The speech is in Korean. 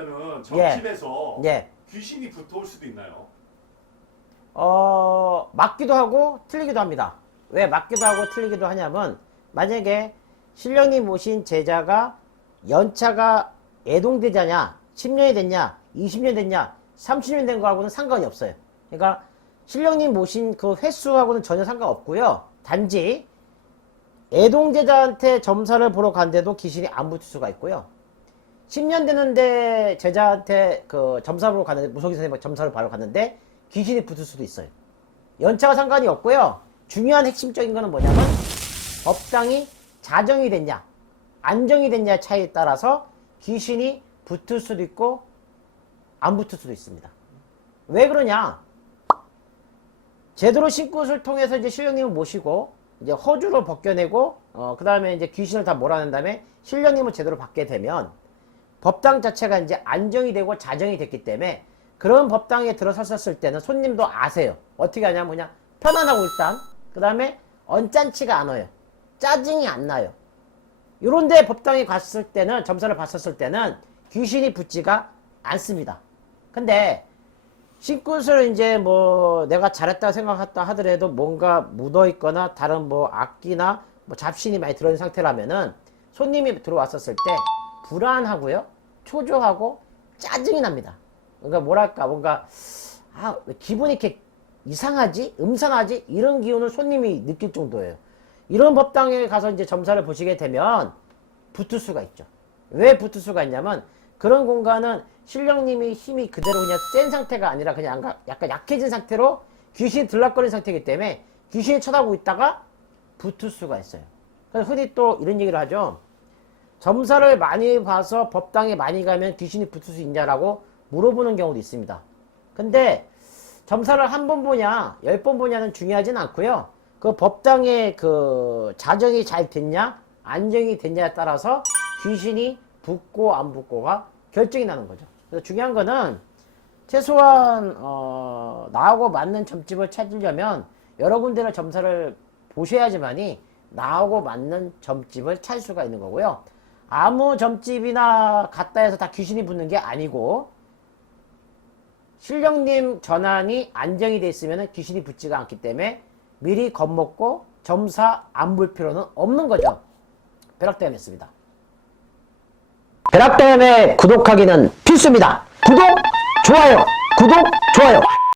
그러면 점집에서 예. 귀신이 붙어올 수도 있나요? 어, 맞기도 하고 틀리기도 합니다. 왜 맞기도 하고 틀리기도 하냐면 만약에 신령님 모신 제자가 연차가 애동대자냐, 10년이 됐냐, 20년 됐냐, 30년 된 거하고는 상관이 없어요. 그러니까 신령님 모신 그 횟수하고는 전혀 상관없고요. 단지 애동제자한테 점사를 보러 간데도 귀신이 안 붙을 수가 있고요. 10년 되는데 제자한테 그 점사 보러 갔는데 무속인 선생님 점사를 바로 갔는데 귀신이 붙을 수도 있어요. 연차가 상관이 없고요. 중요한 핵심적인 거는 뭐냐면 법당이 자정이 됐냐 안정이 됐냐 차이에 따라서 귀신이 붙을 수도 있고 안 붙을 수도 있습니다. 왜 그러냐? 제대로 신굿을 통해서 이제 신령님을 모시고 이제 허주로 벗겨내고 어, 그 다음에 이제 귀신을 다 몰아낸 다음에 신령님을 제대로 받게 되면 법당 자체가 이제 안정이 되고 자정이 됐기 때문에 그런 법당에 들어섰을 때는 손님도 아세요. 어떻게 하냐면 그냥 편안하고 일단 그 다음에 언짢지가 않아요. 짜증이 안 나요. 요런데 법당에 갔을 때는 점사를 봤었을 때는 귀신이 붙지가 않습니다. 근데 신굿을 이제 뭐 내가 잘했다 생각했다 하더라도 뭔가 묻어 있거나 다른 뭐 악기나 뭐 잡신이 많이 들어있는 상태라면은 손님이 들어왔었을 때 불안하고요, 초조하고 짜증이 납니다. 그러니까 뭐랄까 뭔가 아, 왜 기분이 이렇게 이상하지? 음산하지? 이런 기운을 손님이 느낄 정도예요. 이런 법당에 가서 이제 점사를 보시게 되면 붙을 수가 있죠. 왜 붙을 수가 있냐면 그런 공간은 신령님이 힘이 그대로 그냥 센 상태가 아니라 그냥 약간 약해진 상태로 귀신이 들락거리는 상태이기 때문에 귀신이 쳐다보고 있다가 붙을 수가 있어요. 그래서 흔히 또 이런 얘기를 하죠. 점사를 많이 봐서 법당에 많이 가면 귀신이 붙을 수 있냐라고 물어보는 경우도 있습니다. 근데 점사를 한 번 보냐, 열 번 보냐는 중요하진 않고요. 그 법당의 그 자정이 잘 됐냐, 안정이 됐냐에 따라서 귀신이 붙고 안 붙고가 결정이 나는 거죠. 그래서 중요한 거는 최소한 어, 나하고 맞는 점집을 찾으려면 여러 군데를 점사를 보셔야지만이 나하고 맞는 점집을 찾을 수가 있는 거고요. 아무 점집이나 갔다 해서 다 귀신이 붙는 게 아니고 신령님 전환이 안정이 돼 있으면 귀신이 붙지가 않기 때문에 미리 겁먹고 점사 안 볼 필요는 없는 거죠. 벼락대음했습니다. 벼락대음에 구독하기는 필수입니다. 구독, 좋아요, 구독, 좋아요.